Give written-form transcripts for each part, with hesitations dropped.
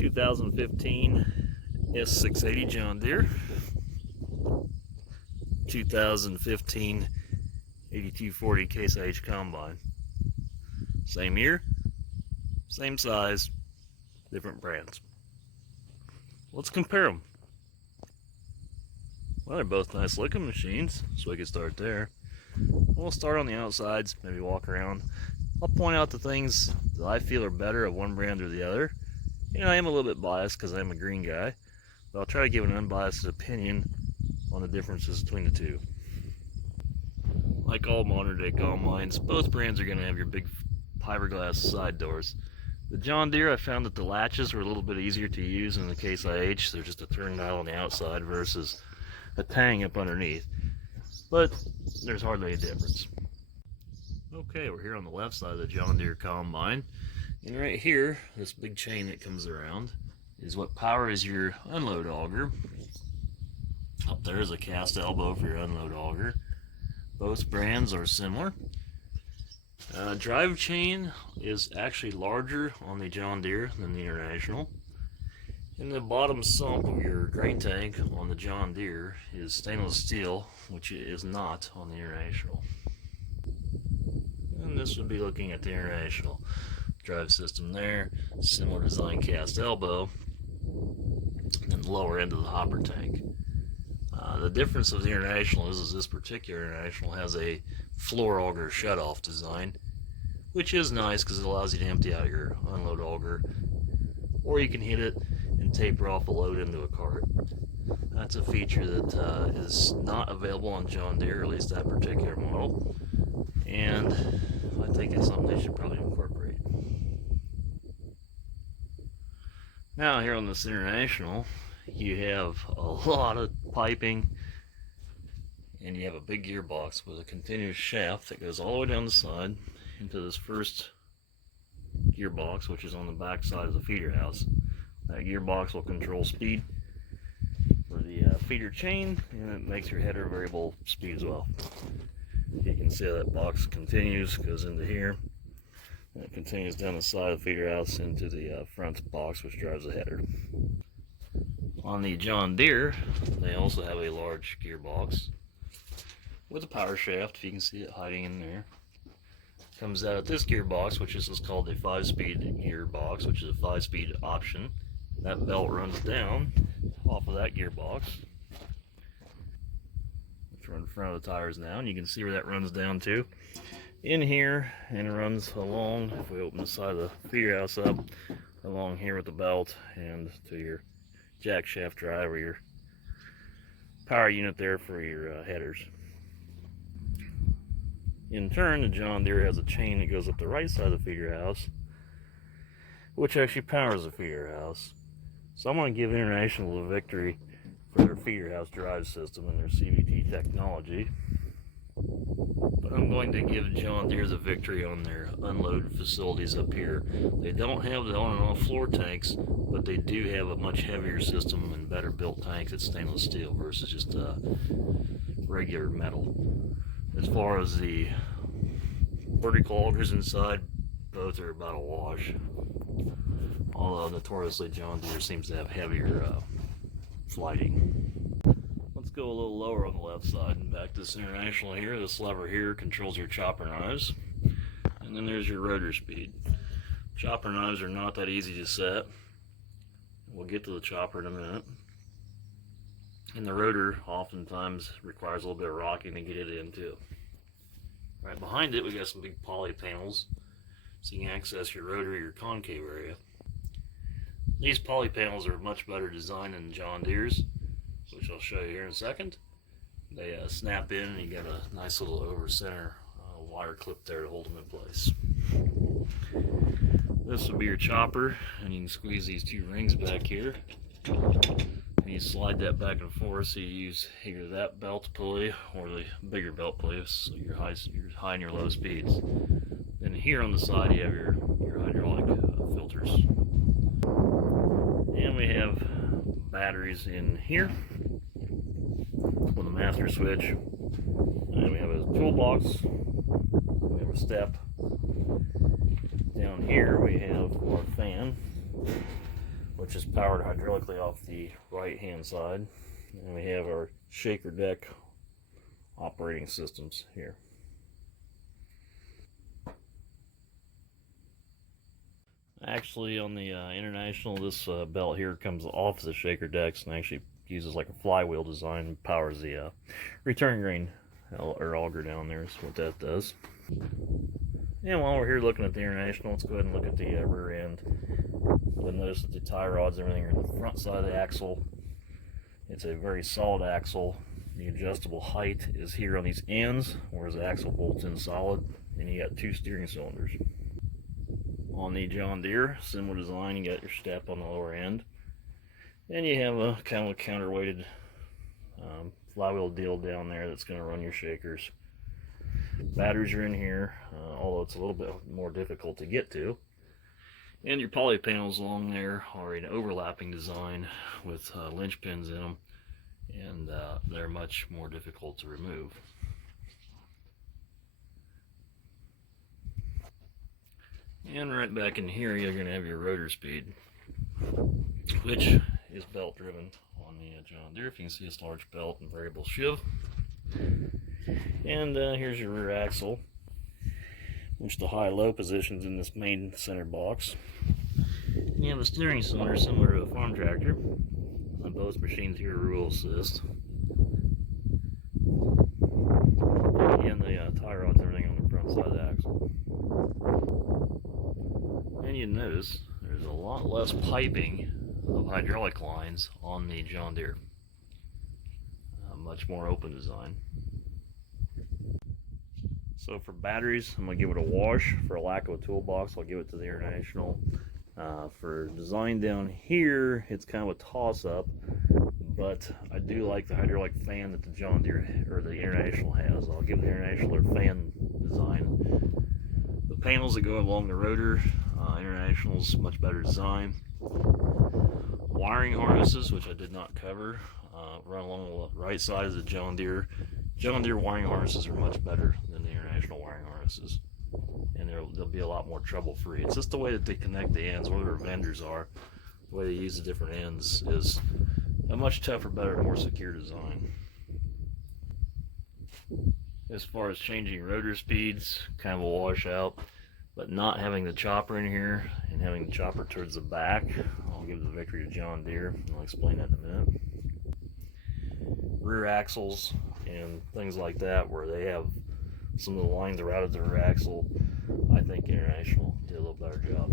2015 S680 John Deere, 2015 8240 Case IH Combine. Same year, same size, different brands. Let's compare them. Well, they're both nice looking machines, so we can start there. We'll start on the outsides, maybe walk around. I'll point out the things that I feel are better of one brand or the other. You know, I am a little bit biased because I'm a green guy, but I'll try to give an unbiased opinion on the differences between the two. Like all modern day combines, both brands are going to have your big fiberglass side doors. The John Deere, I found that the latches were a little bit easier to use in the Case IH. They're just a turn dial on the outside versus a tang up underneath. But there's hardly a difference. Okay, we're here on the left side of the John Deere combine. And right here, this big chain that comes around is what powers your unload auger. Up there is a cast elbow for your unload auger. Both brands are similar. Drive chain is actually larger on the John Deere than the International. And the bottom sump of your grain tank on the John Deere is stainless steel, which is not on the International. And this would be looking at the International drive system there, similar design cast elbow, and the lower end of the hopper tank. The difference of the International is this particular International has a floor auger shutoff design, which is nice because it allows you to empty out your unload auger, or you can hit it and taper off a load into a cart. That's a feature that is not available on John Deere, or at least that particular model, and I think it's something they should probably incorporate. Now here on this International, you have a lot of piping, and you have a big gearbox with a continuous shaft that goes all the way down the side into this first gearbox, which is on the back side of the feeder house. That gearbox will control speed for the feeder chain, and it makes your header variable speed as well. You can see how that box continues, goes into here, and it continues down the side of the feeder house into the front box, which drives the header. On the John Deere, they also have a large gearbox with a power shaft, if you can see it hiding in there. Comes out of this gearbox, which is what's called a 5-speed gearbox, which is a 5-speed option. That belt runs down off of that gearbox. Let's run in front of the tires now, and you can see where that runs down to. In here, and it runs along, if we open the side of the feeder house up, along here with the belt, and to your jack shaft drive, or your power unit there for your headers. In turn, the John Deere has a chain that goes up the right side of the feeder house, which actually powers the feeder house. So I'm going to give International a victory for their feeder house drive system and their CVT technology. But I'm going to give John Deere the victory on their unload facilities up here. They don't have the on and off floor tanks, but they do have a much heavier system and better built tank that's stainless steel versus just regular metal. As far as the vertical augers inside, both are about a wash. Although notoriously John Deere seems to have heavier flighting. Let's go a little lower on the left side and back to this International here. This lever here controls your chopper knives. And then there's your rotor speed. Chopper knives are not that easy to set. We'll get to the chopper in a minute. And the rotor oftentimes requires a little bit of rocking to get it in too. Right behind it, we got some big poly panels, so you can access your rotary or your concave area. These poly panels are much better designed than John Deere's, which I'll show you here in a second. They snap in, and you got a nice little over center wire clip there to hold them in place. This will be your chopper, and you can squeeze these two rings back here. And you slide that back and forth, so you use either that belt pulley or the bigger belt pulley, so your high and your low speeds. Then here on the side you have your hydraulic filters. And we have batteries in here with a master switch. And we have a toolbox. We have a step. Down here we have our fan. which is powered hydraulically off the right hand side. And we have our shaker deck operating systems here. Actually, on the International, this belt here comes off the shaker decks and actually uses like a flywheel design and powers the return grain or auger down there is what that does. And while we're here looking at the International, let's go ahead and look at the rear end. You'll notice that the tie rods, everything are in the front side of the axle. It's a very solid axle. The adjustable height is here on these ends, whereas the axle bolts in solid, and you got 2 steering cylinders. On the John Deere, similar design, you got your step on the lower end, and you have a kind of a counterweighted flywheel deal down there that's going to run your shakers. Batteries are in here, although it's a little bit more difficult to get to. And your poly panels along there are an overlapping design with linchpins in them, and they're much more difficult to remove. And right back in here, you're going to have your rotor speed, which is belt driven on the John Deere. If you can see, it's large belt and variable sheave. And here's your rear axle, which the high-low positions in this main center box. And you have a steering cylinder similar to a farm tractor. On both machines here, rear assist. And the tie rods, everything on the front side of the axle. And you notice there's a lot less piping of hydraulic lines on the John Deere. Much more open design. So for batteries, I'm going to give it a wash. For a lack of a toolbox, I'll give it to the International. For design down here, it's kind of a toss-up, but I do like the hydraulic fan that the John Deere or the International has. I'll give the International their fan design. The panels that go along the rotor, International's much better design. Wiring harnesses, which I did not cover, run along the right side of the John Deere. John Deere wiring harnesses are much better than the International wiring harnesses, and they'll be a lot more trouble-free. It's just the way that they connect the ends, where their vendors are, the way they use the different ends is a much tougher, better, more secure design. As far as changing rotor speeds, kind of a washout, but not having the chopper in here and having the chopper towards the back, I'll give the victory to John Deere, and I'll explain that in a minute. Rear axles and things like that, where they have some of the lines are out of the rear axle, I think International did a little better job.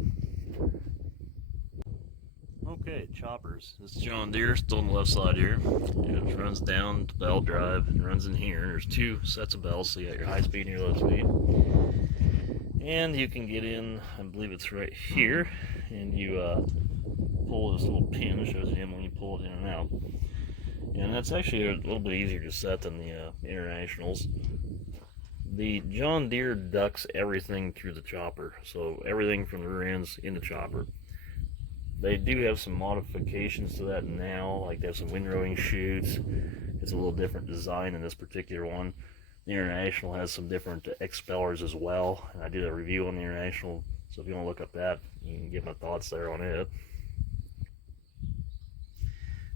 Okay, choppers. This John Deere, still on the left side here. It runs down to belt drive and runs in here. There's 2 sets of belts, so you got your high speed and your low speed. And you can get in, I believe it's right here, and you pull this little pin, it shows you when you pull it in and out. And that's actually a little bit easier to set than the Internationals. The John Deere ducts everything through the chopper, so everything from the rear ends in the chopper. They do have some modifications to that now, like they have some windrowing chutes. It's a little different design in this particular one. The International has some different expellers as well, and I did a review on the International, so if you want to look up that, you can get my thoughts there on it.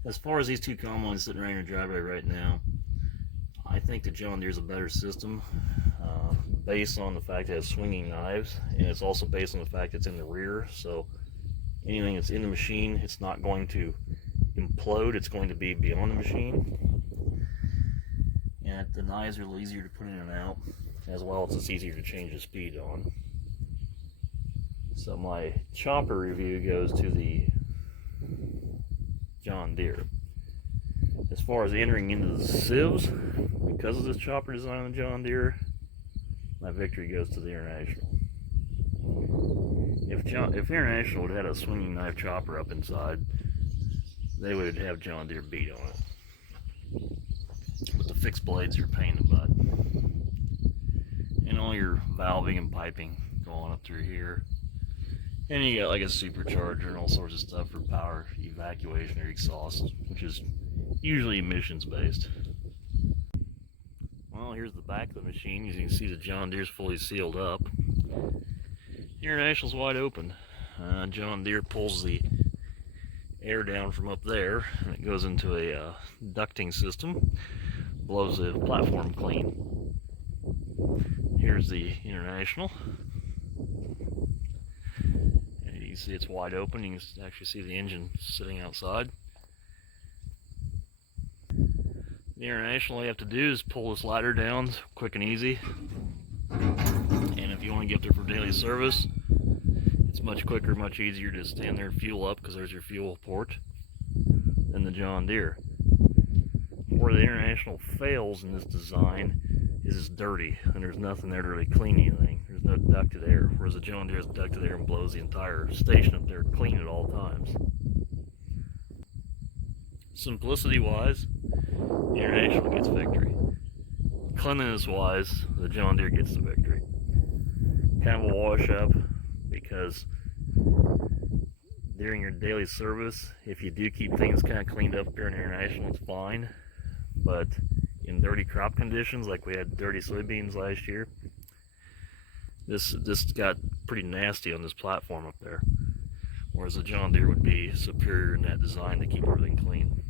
As far as these 2 combines sitting right in your driveway right now, I think the John Deere's a better system, based on the fact that it has swinging knives, and it's also based on the fact that it's in the rear, so anything that's in the machine, it's not going to implode, it's going to be beyond the machine. And the knives are a little easier to put in and out, as well as it's easier to change the speed on. So my chopper review goes to the John Deere. As far as entering into the sieves, because of this chopper design on the John Deere, my victory goes to the International. If International would have had a swinging knife chopper up inside, they would have John Deere beat on it. But the fixed blades are a pain in the butt. And all your valving and piping going up through here. And you got like a supercharger and all sorts of stuff for power evacuation or exhaust, which is usually emissions based. Well, here's the back of the machine. As you can see, the John Deere's fully sealed up. International's wide open. John Deere pulls the air down from up there, and it goes into a ducting system, blows the platform clean. Here's the International. And you can see it's wide open. You can actually see the engine sitting outside. The International, all you have to do is pull this ladder down quick and easy. And if you want to get there for daily service, it's much quicker, much easier to stand there and fuel up, because there's your fuel port, than the John Deere. Where the International fails in this design is it's dirty, and there's nothing there to really clean anything. There's no ducted air, whereas the John Deere has ducted air and blows the entire station up there clean at all times. Simplicity wise, the International gets victory. Cleanliness wise, the John Deere gets the victory. Kind of a wash up, because during your daily service, if you do keep things kind of cleaned up during International, it's fine. But in dirty crop conditions, like we had dirty soybeans last year, this got pretty nasty on this platform up there. Whereas the John Deere would be superior in that design to keep everything clean.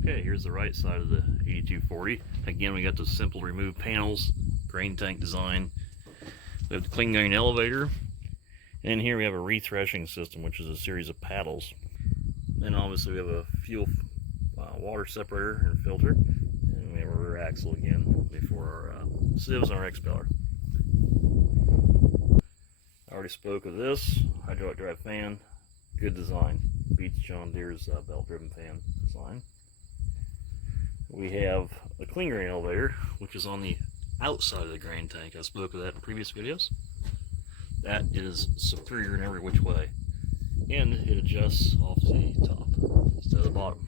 Okay, here's the right side of the 8240. Again, we got the simple remove panels, grain tank design. We have the clean grain elevator. And here we have a rethreshing system, which is a series of paddles. Then obviously we have a fuel water separator and filter. And we have a rear axle again before our sieves and our expeller. I already spoke of this hydraulic drive fan. Good design. Beats John Deere's belt-driven fan design. We have a clean grain elevator, which is on the outside of the grain tank. I spoke of that in previous videos. That is superior in every which way. And it adjusts off the top instead of the bottom.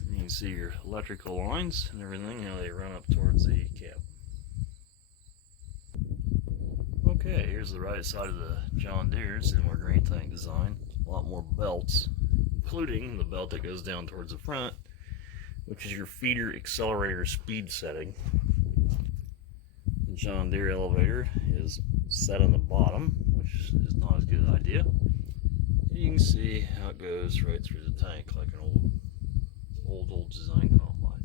And you can see your electrical lines and everything, how they run up towards the cab. Okay, here's the right side of the John Deere, similar grain tank design. A lot more belts, including the belt that goes down towards the front, which is your feeder accelerator speed setting. The John Deere elevator is set on the bottom, which is not as good an idea. And you can see how it goes right through the tank like an old design combine.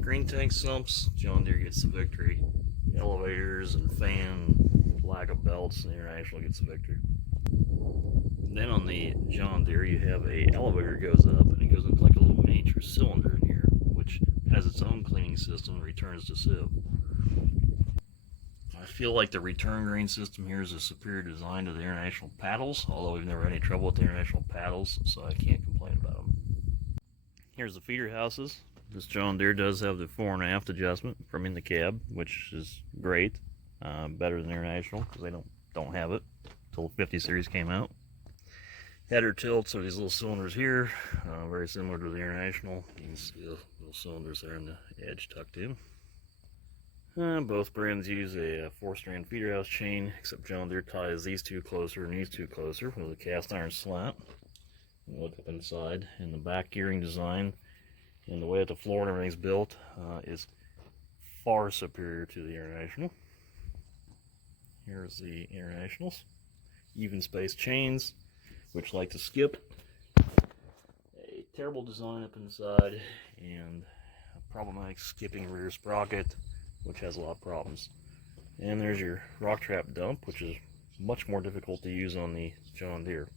Grain tank sumps, John Deere gets the victory. Elevators and fan, lack of belts, and the International gets the victory. Then on the John Deere, you have a elevator goes up, and it goes into like a little miniature cylinder in here, which has its own cleaning system and returns to sieve. I feel like the return grain system here is a superior design to the International paddles, although we've never had any trouble with the International paddles, so I can't complain about them. Here's the feeder houses. This John Deere does have the 4.5 adjustment from in the cab, which is great, better than International, because they don't have it until the 50 series came out. Header tilts are these little cylinders here, very similar to the International. You can see the little cylinders there in the edge tucked in. Both brands use a 4-strand feeder house chain, except John Deere ties these two closer and these two closer with a cast iron slat. Look up inside, and the back gearing design and the way that the floor and everything's built is far superior to the International. Here's the Internationals. Even space chains, which like to skip. A terrible design up inside, and a problematic skipping rear sprocket, which has a lot of problems. And there's your rock trap dump, which is much more difficult to use on the John Deere.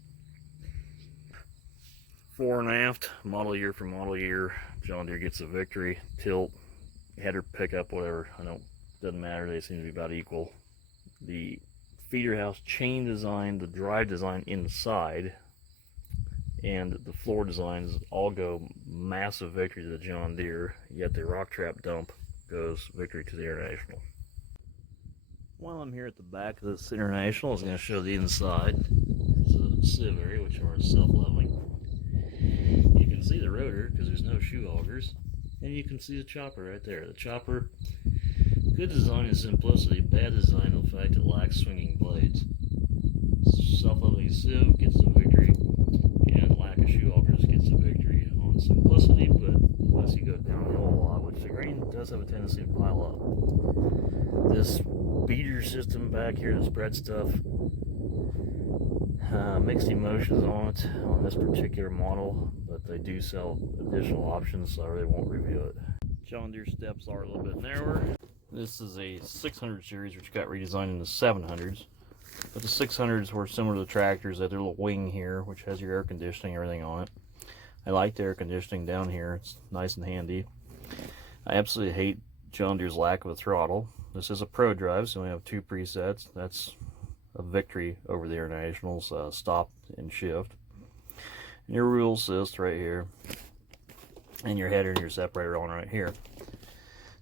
Fore and aft, model year for model year, John Deere gets a victory. Tilt, header pickup, whatever, doesn't matter, they seem to be about equal. The feeder house chain design, the drive design inside, and the floor designs all go massive victory to the John Deere, yet the rock trap dump goes victory to the International. While I'm here at the back of this International, I was going to show the inside. There's a sieve area, which are self-leveling. You can see the rotor because there's no shoe augers, and you can see the chopper right there. The chopper, good design and simplicity, bad design in the fact it lacks swinging blades. Self-leveling sieve gets the victory, and lack of shoe augers gets the victory on simplicity, but unless you go downhill a lot, which the grain does have a tendency to pile up. This beater system back here to spread stuff. Mixed emotions on it on this particular model, but they do sell additional options, so I really won't review it. John Deere steps are a little bit narrower. This is a 600 series, which got redesigned in the 700s. But the 600s were similar to the tractors, that their little wing here, which has your air conditioning, everything on it. I like the air conditioning down here. It's nice and handy. I absolutely hate John Deere's lack of a throttle. This is a Pro Drive, so we have 2 presets. That's a victory over the Internationals, stop and shift. And your wheel assist right here. And your header and your separator on right here.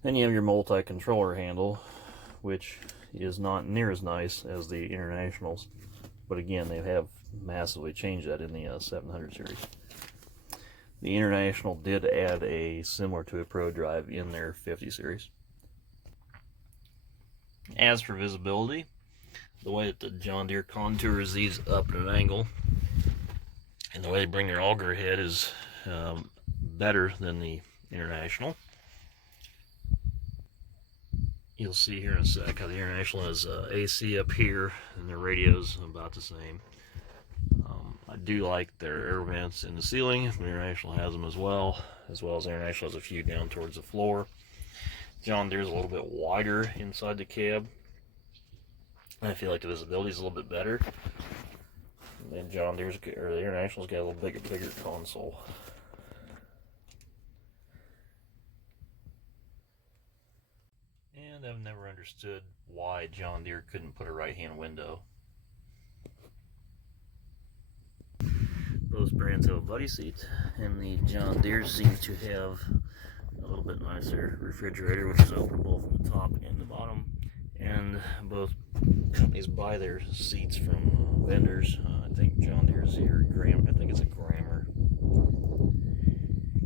Then you have your multi-controller handle, which is not near as nice as the Internationals. But again, they have massively changed that in the 700 series. The International did add a similar to a Pro Drive in their 50 series. As for visibility, the way that the John Deere contours these up at an angle, and the way they bring their auger head is better than the International. You'll see here in a sec how the International has AC up here, and their radio's about the same. I do like their air vents in the ceiling. The International has them as well as the International has a few down towards the floor. John Deere's a little bit wider inside the cab. I feel like the visibility is a little bit better. And then John Deere's, or the International's got a little bigger console. And I've never understood why John Deere couldn't put a right-hand window. Both brands have a buddy seat, and the John Deere seems to have a little bit nicer refrigerator, which is openable from the top and the bottom. And both companies buy their seats from vendors. I think John Deere's here, I think it's a Grammer.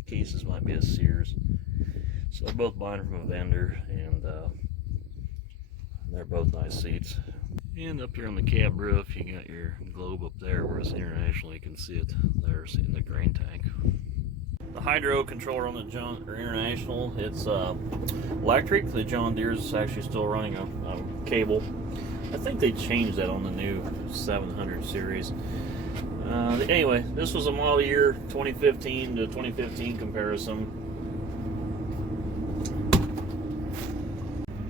Cases might be a Sears. So they're both buying from a vendor, and they're both nice seats. And up here on the cab roof, you got your globe up there, whereas International, you can see it there in the grain tank. The hydro controller on the International, it's electric. The John Deere's actually still running a cable. I think they changed that on the new 700 series. Anyway, this was a model year 2015 to 2015 comparison.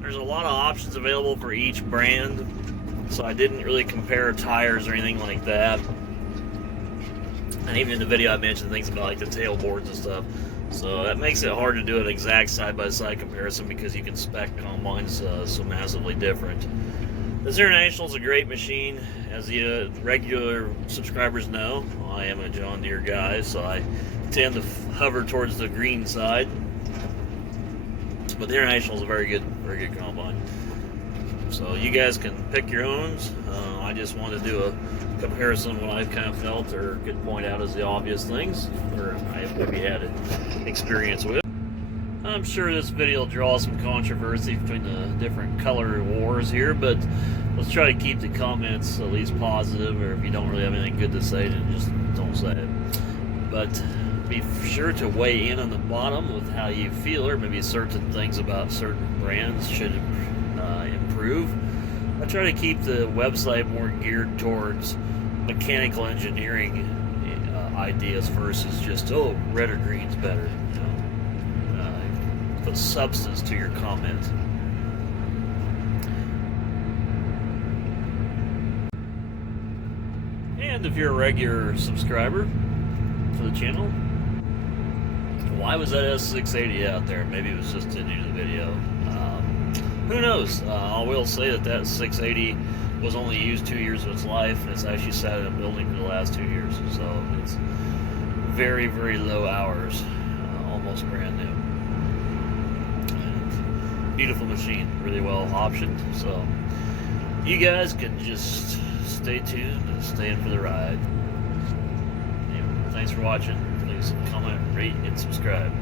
There's a lot of options available for each brand, so I didn't really compare tires or anything like that. And even in the video I mentioned things about like the tail boards and stuff. So that makes it hard to do an exact side-by-side comparison because you can spec combines so massively different. This International is a great machine. As the regular subscribers know, I am a John Deere guy, so I tend to hover towards the green side. But the International is a very good combine. So you guys can pick your own. I just want to do a comparison what I've kind of felt or could point out as the obvious things, or I maybe had an experience with. I'm sure this video will draw some controversy between the different color wars here, but let's try to keep the comments at least positive, or if you don't really have anything good to say, then just don't say it. But be sure to weigh in on the bottom with how you feel, or maybe certain things about certain brands should improve. I try to keep the website more geared towards mechanical engineering ideas versus just, oh, red or green's better. Put substance to your comment. And if you're a regular subscriber to the channel, why was that S680 out there? Maybe it was just new to the video. Who knows? I will say that 680 was only used 2 years of its life, and it's actually sat in a building for the last 2 years. So it's very, very low hours, almost brand new. And beautiful machine, really well optioned. So you guys can just stay tuned and stay in for the ride. Anyway, thanks for watching. Please comment, rate, and subscribe.